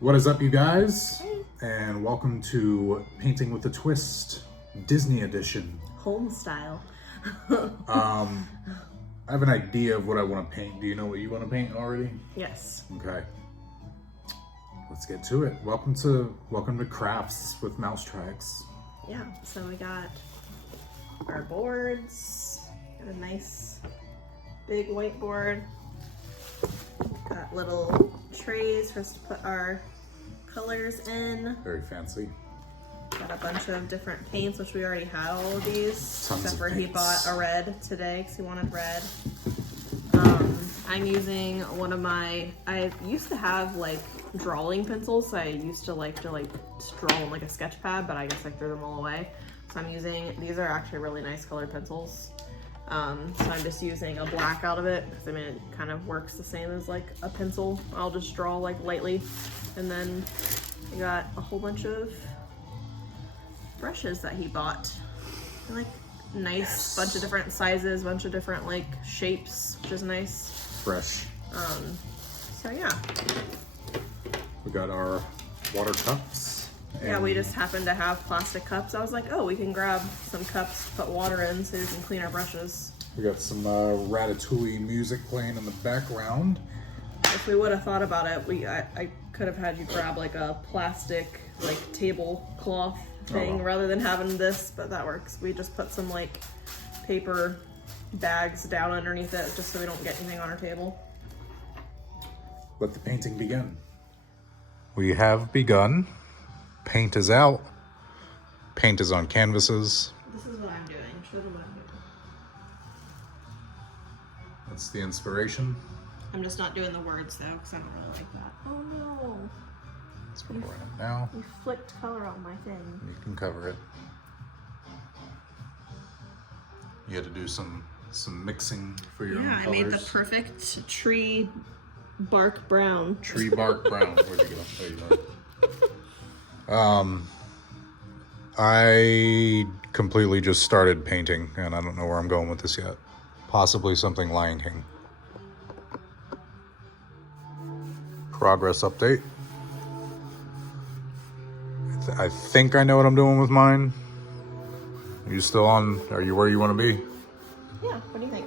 What is up, you guys? And welcome to Painting with a Twist, Disney Edition. Home style. I have an idea of what I want to paint. Do you know what you want to paint already? Yes. Okay. Let's get to it. Welcome to Crafts with Mousetracks. Yeah, so we got our boards, got a nice big whiteboard, got little trays for us to put our colors in. Very fancy. Got a bunch of different paints, which we already had all of these, Tons except of for he paints. bought a red today because he wanted red. I'm using one of I used to have like drawing pencils, so I used to like draw on like a sketch pad, but I guess I threw them all away. So I'm using, these are actually really nice colored pencils. So I'm just using a black out of it because I mean it kind of works the same as like a pencil. I'll just draw like lightly, and then I got a whole bunch of brushes that he bought. They're like nice, bunch of different sizes, bunch of different like shapes, which is nice. Fresh. So yeah. We got our water cups. Yeah, we just happen to have plastic cups. I was like, oh, we can grab some cups, put water in so we can clean our brushes. We got some Ratatouille music playing in the background. If we would have thought about it, I could have had you grab like a plastic like tablecloth thing rather than having this, but that works. We just put some like paper bags down underneath it just so we don't get anything on our table. Let the painting begin. We have begun. Paint is out. Paint is on canvases. This is what I'm doing. Show them what I'm doing. That's the inspiration. I'm just not doing the words though, because I don't really like that. Oh no! That's what we're in now. You flicked color on my thing. You can cover it. You had to do some mixing for your own colors. I made the perfect tree bark brown. Tree bark brown. Where'd you go? There you go. I completely just started painting, and I don't know where I'm going with this yet. Possibly something Lion King. Progress update. I think I know what I'm doing with mine. Are you still on? Are you where you want to be? Yeah, what do you think?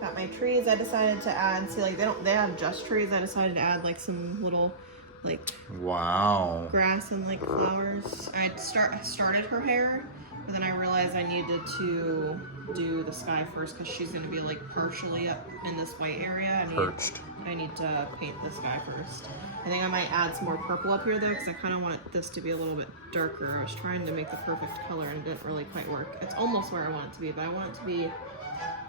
Got my trees. I decided to add, see, like they have just trees. I decided to add like some little like Wow. grass and like flowers. I started her hair, but then I realized I needed to do the sky first because she's gonna be like partially up in this white area. Perched. I need to paint the sky first. I think I might add some more purple up here though, because I kind of want this to be a little bit darker. I was trying to make the perfect color and it didn't really quite work. It's almost where I want it to be, but I want it to be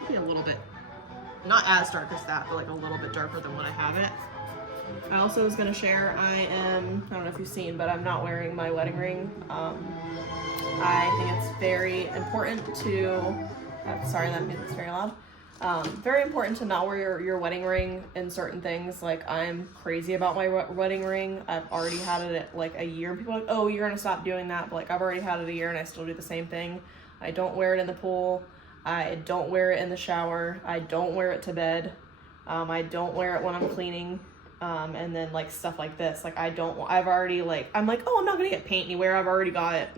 maybe a little bit, not as dark as that, but like a little bit darker than what I have it. I also was going to share, I don't know if you've seen, but I'm not wearing my wedding ring. I think it's very important to, sorry, that means it's very loud. Very important to not wear your wedding ring in certain things. Like, I'm crazy about my wedding ring. I've already had it at like a year. People are like, oh, you're going to stop doing that. But like, I've already had it a year and I still do the same thing. I don't wear it in the pool. I don't wear it in the shower. I don't wear it to bed. I don't wear it when I'm cleaning. And then like stuff like this, like I'm like, oh, I'm not gonna get paint anywhere. I've already got it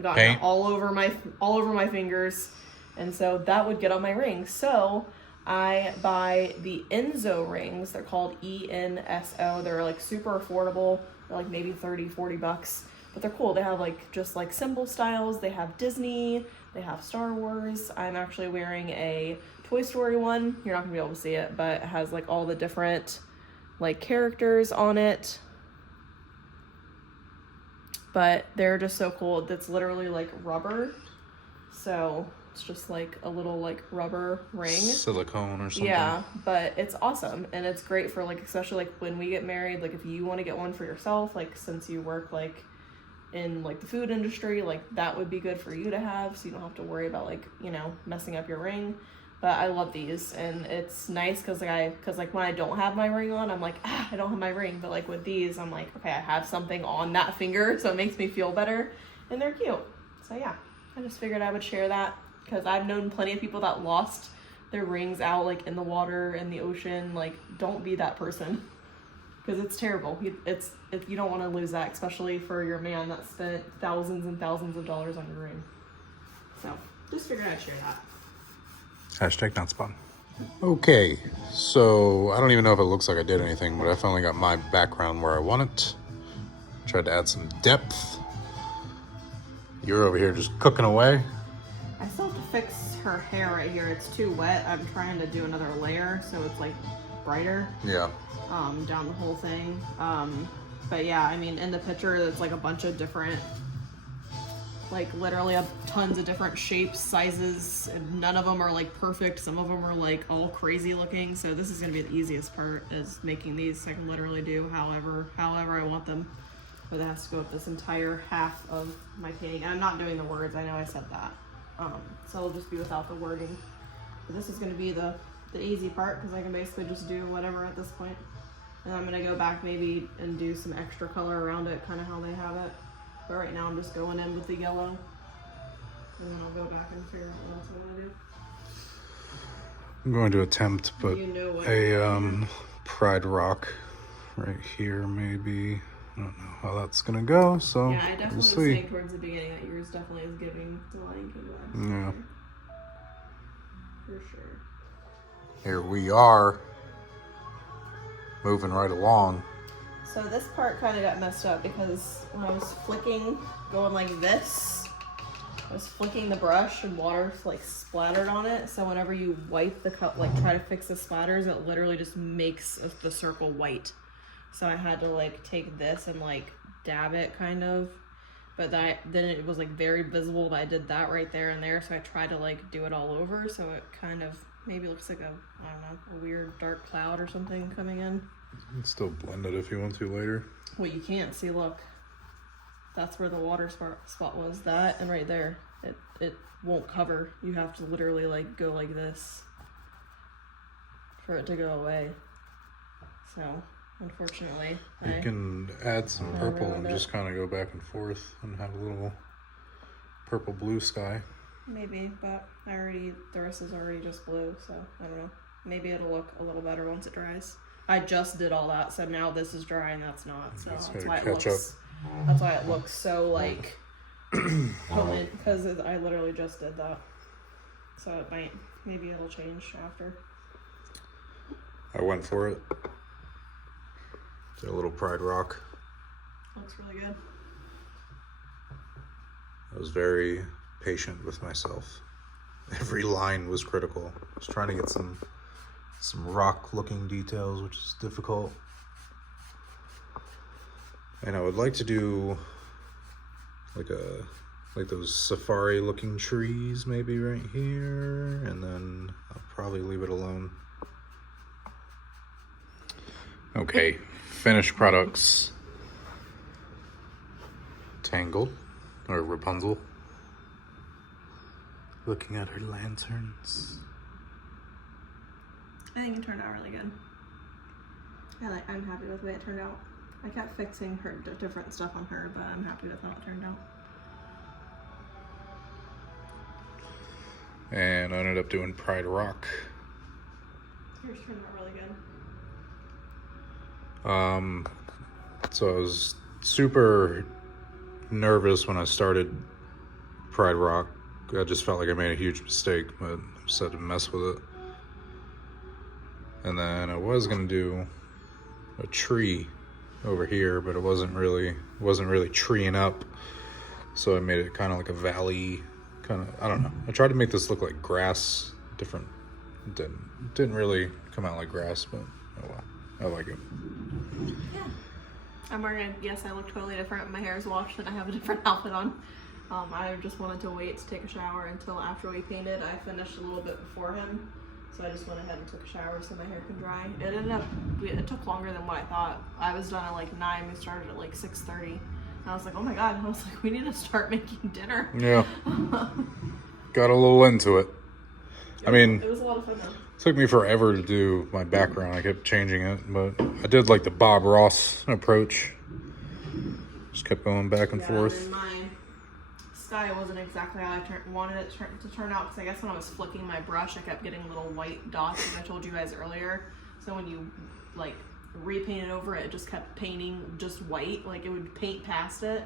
all over my fingers, and so that would get on my ring. So I buy the Enzo rings. They're called ENSO. They're like super affordable. They're like maybe $30-40, but they're cool. They have like just like symbol styles. They have Disney. They have Star Wars. I'm actually wearing a Toy Story one. You're not gonna be able to see it, but it has like all the different like characters on it, but they're just so cool. That's literally like rubber, so it's just like a little like rubber ring, Silicone or something. yeah, but it's awesome, and it's great for like, especially like when we get married, like if you want to get one for yourself, like since you work like in like the food industry, like that would be good for you to have, so you don't have to worry about like, you know, messing up your ring. But I love these, and it's nice because like when I don't have my ring on, I'm like, I don't have my ring. But like with these, I'm like, okay, I have something on that finger, so it makes me feel better, and they're cute. So yeah, I just figured I would share that because I've known plenty of people that lost their rings out like in the water, in the ocean. Like, don't be that person. because it's terrible. You don't want to lose that, especially for your man that spent thousands and thousands of dollars on your room. So just figured I'd share that. Hashtag not spawn. Okay, so I don't even know if it looks like I did anything, but I finally got my background where I want it. Tried to add some depth. You're over here just cooking away. I still have to fix her hair right here. It's too wet. I'm trying to do another layer so it's like brighter. Yeah. Down the whole thing. But yeah, I mean, in the picture, it's like a bunch of different, like literally tons of different shapes, sizes, and none of them are like perfect. Some of them are like all crazy looking. So this is gonna be the easiest part, is making these. I can literally do however I want them. But it has to go up this entire half of my painting. And I'm not doing the words, I know I said that. So it'll just be without the wording. But this is gonna be the easy part, because I can basically just do whatever at this point. And I'm gonna go back maybe and do some extra color around it, kind of how they have it. But right now I'm just going in with the yellow. And then I'll go back and figure out what else I wanna do. I'm going to attempt, but You know what a Pride Rock right here maybe. I don't know how that's gonna go, so yeah, I definitely we'll was see. saying towards the beginning that yours definitely is giving the Lion King vibes. Yeah. For sure. Here we are, moving right along. So this part kind of got messed up because when I was flicking, going like this, I was flicking the brush and water like splattered on it. So whenever you wipe the cup, like try to fix the splatters, it literally just makes the circle white. So I had to like take this and like dab it kind of, but then it was like very visible that I did that right there and there. So I tried to like do it all over. So it kind of maybe looks like I don't know, a weird dark cloud or something coming in. You can still blend it if you want to later. Well, you can't see, look, that's where the water spot was, that and right there. It won't cover. You have to literally like go like this for it to go away. So unfortunately, You can add some purple and just kind of go back and forth and have a little purple blue sky. maybe, but the rest is already just blue, so I don't know. Maybe it'll look a little better once it dries. I just did all that, so now this is dry and that's not. So It's that's gotta why it catch looks. That's why it looks so like potent, because I literally just did that. So it might, maybe it'll change after. I went for it. Did a little Pride Rock. Looks really good. I was very patient with myself. Every line was critical. I was trying to get some rock-looking details, which is difficult. And I would like to do like those safari-looking trees, maybe right here, and then I'll probably leave it alone. Okay, finished products. Tangled, or Rapunzel. Looking at her lanterns. I think it turned out really good. I'm happy with the way it turned out. I kept fixing her different stuff on her, but I'm happy with how it turned out. And I ended up doing Pride Rock. Yours turned out really good. So I was super nervous when I started Pride Rock. I just felt like I made a huge mistake, but I just had to mess with it. And then I was gonna do a tree over here, but it wasn't really treeing up. So I made it kind of like a valley, kind of, I don't know. I tried to make this look like grass, different. Didn't really come out like grass, but oh well, I like it. Yeah. I'm wearing yes, I look totally different. My hair is washed and I have a different outfit on. I just wanted to wait to take a shower until after we painted. I finished a little bit before him, so I just went ahead and took a shower so my hair could dry. It took longer than what I thought. I was done at like 9, we started at like 6:30. And I was like, oh my god, I was like, we need to start making dinner. Yeah. Got a little into it. I mean, it was a lot of fun though. It took me forever to do my background. I kept changing it, but I did like the Bob Ross approach. Just kept going back and forth. And my sky wasn't exactly how I wanted it to turn out, because I guess when I was flicking my brush, I kept getting little white dots, as I told you guys earlier. So when you like repainted over it. It just kept painting just white, like it would paint past it.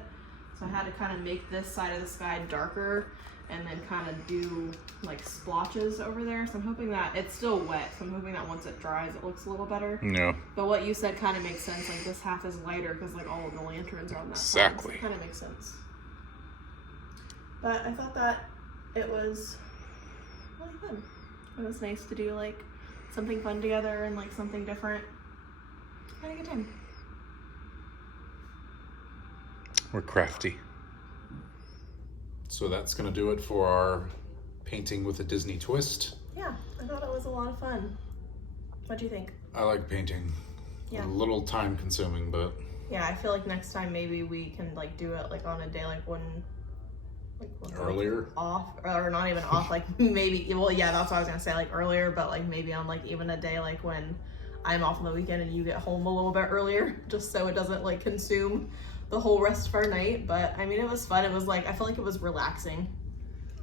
So I had to kind of make this side of the sky darker and then kind of do like splotches over there. So I'm hoping that it's still wet. So I'm hoping that once it dries, it looks a little better. Yeah. But what you said kind of makes sense. Like this half is lighter because like all of the lanterns are on that Exactly. side. So it kind of makes sense. But I thought that it was really fun. It was nice to do like something fun together and like something different. I had a good time. We're crafty. So that's gonna do it for our painting with a Disney twist. Yeah, I thought it was a lot of fun. What do you think? I like painting. Yeah. A little time consuming, but Yeah, I feel like next time maybe we can like do it like on a day like when earlier. Off, or not even off, like maybe, well, yeah, that's what I was gonna say, like earlier, but like maybe on like even a day like when I'm off on the weekend and you get home a little bit earlier, just so it doesn't like consume the whole rest of our night. But I mean, it was fun. It was like, I felt like it was relaxing.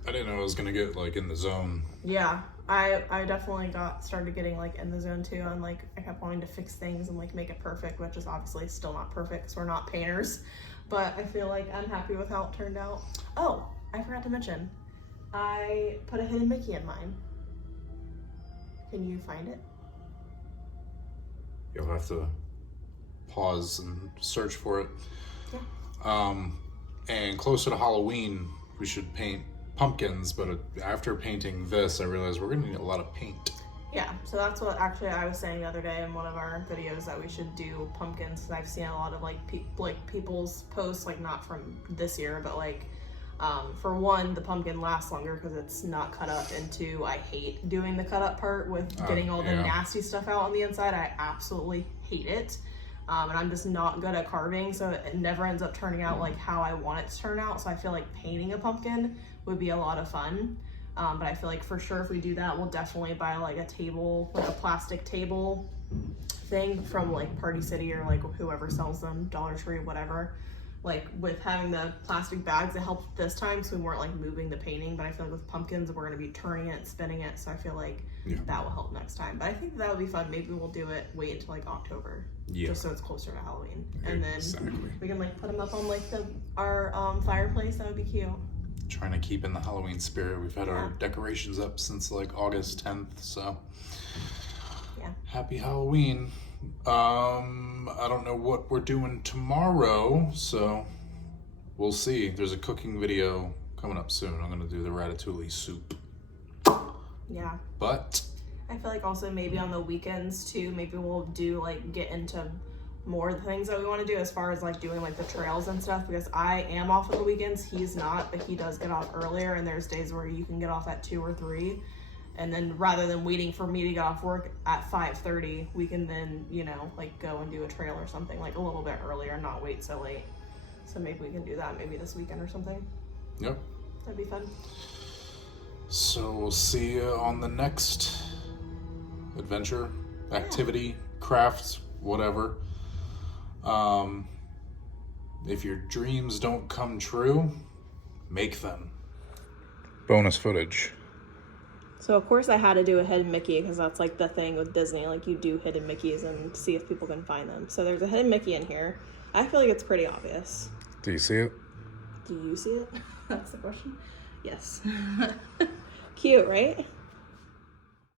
I didn't know I was gonna get like in the zone. Yeah, I definitely started getting like in the zone too, and like I kept wanting to fix things and like make it perfect, which is obviously still not perfect because we're not painters, but I feel like I'm happy with how it turned out. Oh, I forgot to mention, I put a hidden Mickey in mine. Can you find it? You'll have to pause and search for it. Yeah. And closer to Halloween, we should paint pumpkins, but after painting this, I realized we're gonna need a lot of paint. Yeah, so that's what actually I was saying the other day in one of our videos, that we should do pumpkins, because I've seen a lot of like people's posts, like not from this year, but like for one, the pumpkin lasts longer because it's not cut up, and two, I hate doing the cut up part with getting all the nasty stuff out on the inside. I absolutely hate it. And I'm just not good at carving, so it never ends up turning out like how I want it to turn out. So I feel like painting a pumpkin would be a lot of fun. But I feel like for sure if we do that, we'll definitely buy like a table, like a plastic table thing from like Party City or like whoever sells them, Dollar Tree, whatever. Like with having the plastic bags, it helped this time so we weren't like moving the painting. But I feel like with pumpkins, we're gonna be turning it, spinning it. So I feel like that will help next time. But I think that would be fun. Maybe we'll do it, wait until like October. Yeah. Just so it's closer to Halloween. And then we can like put them up on like our fireplace. That would be cute. Trying to keep in the Halloween spirit. We've had our decorations up since like August 10th, so yeah. Happy Halloween. I don't know what we're doing tomorrow, so we'll see. There's a cooking video coming up soon. I'm gonna do the ratatouille soup. Yeah. But I feel like also maybe on the weekends too, maybe we'll do like get into more things that we want to do as far as like doing like the trails and stuff, because I am off on the weekends, he's not, but he does get off earlier, and there's days where you can get off at 2 or 3, and then rather than waiting for me to get off work at 5:30, we can then, you know, like go and do a trail or something like a little bit earlier, not wait so late. So maybe we can do that maybe this weekend or something. Yep, that'd be fun. So we'll see you on the next adventure, activity, craft, whatever. If your dreams don't come true, make them. Bonus footage. So of course I had to do a hidden Mickey, because that's like the thing with Disney, like you do hidden Mickeys and see if people can find them. So there's a hidden Mickey in here. I feel like it's pretty obvious. Do you see it? Do you see it? That's the question. Yes. Cute, right?